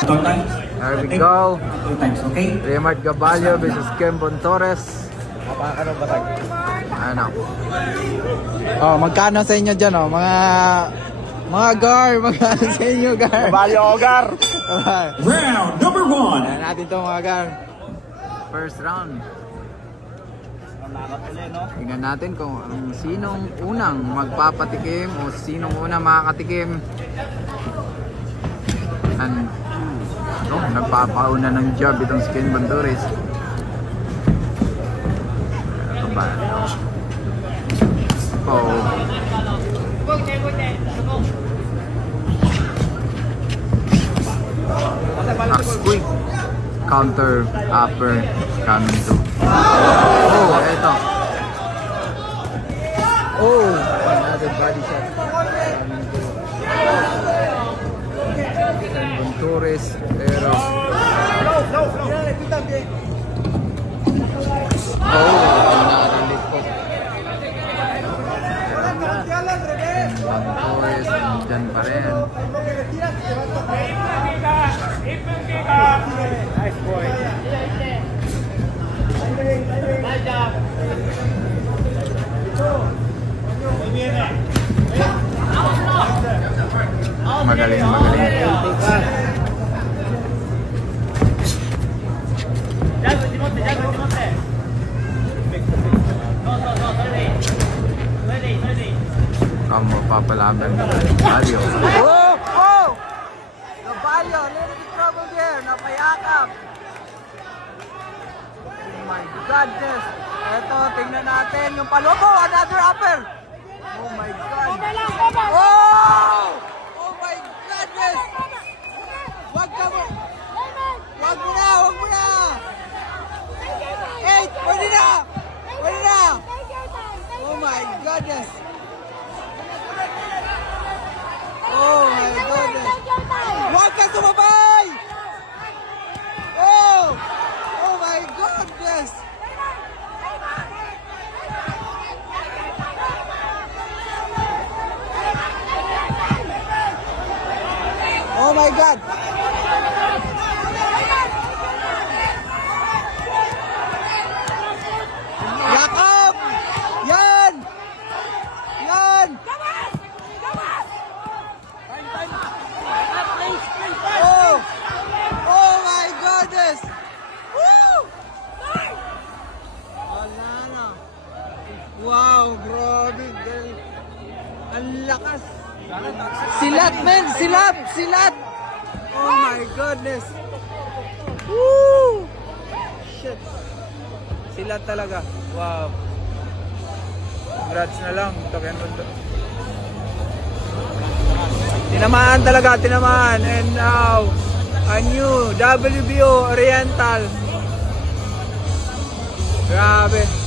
There we go. Two times, okay? Raymart Gabalio versus Kembon Torres. Ano ba tayo? Ano? Oh, magkano sa inyo dyan, oh? Mga... Mga gar, magkano sa inyo, gar? Balyo Ogar! Okay. Round number one. Ayan natin to mga gar. First round. Tingnan natin kung ang sinong unang magpapatikim o sinong unang makakatikim. And, oh, nagpapauna ng job itong Skin Banduris. Ano ba? Oh. Axe quick. Counter upper coming to. Oh, eto. Oh, another body shot. Coming to. Venturis, pero... Oh, another lit hook. Venturis, nandyan pa rin. Magaling, magaling. Ni Mario. Oh! Oh! Nabalyo, little bit trouble there. Napayakap. Oh my goodness. Eto, tingnan natin yung palobo. Another upper. Oh my God. Oh! Oh my goodness. Wag ka mo. Wag mo na, wag mo na. Eight, pwede na. Pwede na. Oh my goodness. Oh my goodness. Huwag ka sumabay! Oh! Oh my goodness! Oh my God! Yakap! Yan! Yan! Oh! Oh my goodness! Woo! Wala na. Wow, grabe. Ang lakas. Silat, men! Silat! Silat! Oh my goodness! Woo! Shit. Silat talaga. Wow. Congrats na lang. Token mundo. Tinamaan talaga, tinamaan. And now, a new WBO Oriental. Grabe.